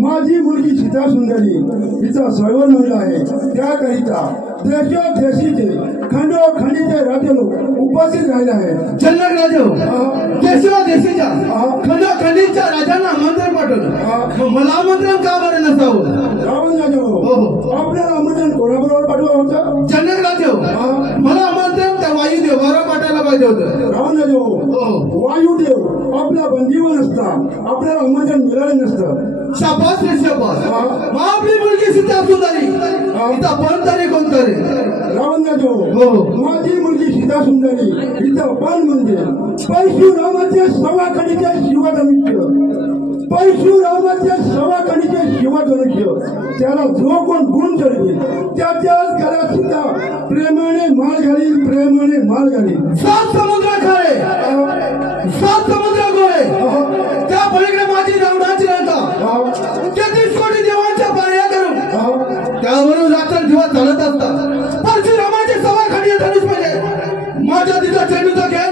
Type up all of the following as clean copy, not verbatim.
माझी मुलगी सीता सुंदरी हिचा स्वयंवर महिला आहे त्याकरिता देशोदेशीचे खंडोखंडीचे राजे लोक उपस्थित राहिले आहेत. जनक राजे देशोदेशीच्या खंडोखंडीच्या राजांना आमंत्रण पाठवलं. मला आमंत्रण का बरं नसावं? रावण राजे आपल्याला आमंत्रण कोणाबरोबर पाठवा होतं? जनक राजे मला आमंत्रण त्या वायुदेव बरोबर पाठवायला पाहिजे होतं. रावण राजे वायुदेव आपला बंदीवर असता आपल्याला आमंत्रण मिळालं नसतं. शाबास रे शाबास. आपली मुलगी सीता सुंदरी हिचा पण तरी कोणतरी रावण राजे माझी मुलगी सीता सुंदरी हिचा पण म्हणजे परशुरामाचे सवाखडीचे शिवधनुष्य परशुरामाचे सवाखडीचे शिवधनुष्य त्याला जो कोण गुण चढवेल त्याच्याच घरात सुद्धा प्रेमाने माल घालील. 7 समुद्र खरे 7 समुद्र गोळे त्या पलीकडे माझी रावणाची रंगा 33 कोटी देवांच्या पाया करून त्यावरून रात्र दिवस चालत असतात. परशुरामाचे सवाखडीचे धनुष म्हणजे माझ्या तिथं चेंडूचा खेळ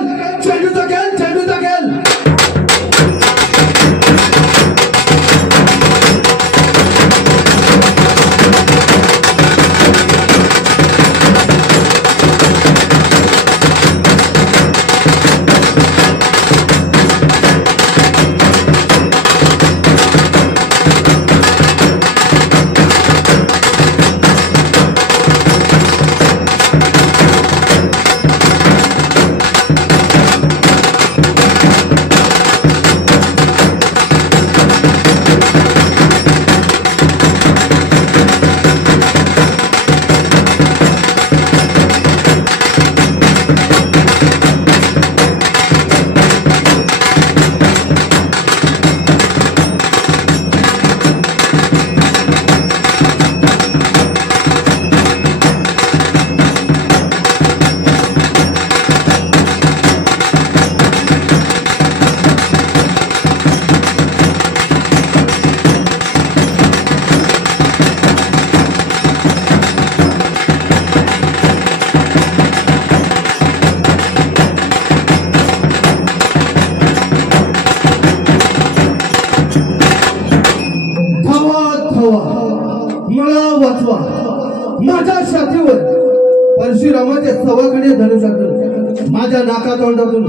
ते सवखडे धनुष्यातून माझ्या नाका तोंडातून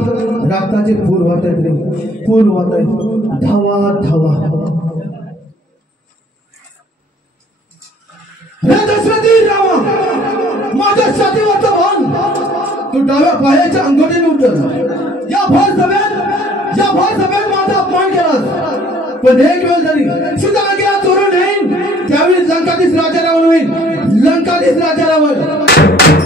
रक्ताचे पूर वाहत आहेत रे, पूर वाहत आहेत. धावा धावा रे दशरथी रामा, माझ्या छातीवरचा भान तू डाव्या पायाच्या अंगठीने उठल. या भर सभेत माझा अपमान केलास, पण एक वेळ जरी सुधारला चोरून येईन त्यावेळी लंकाधीश राजा रावण होईल. लंकाधीश राजा रावण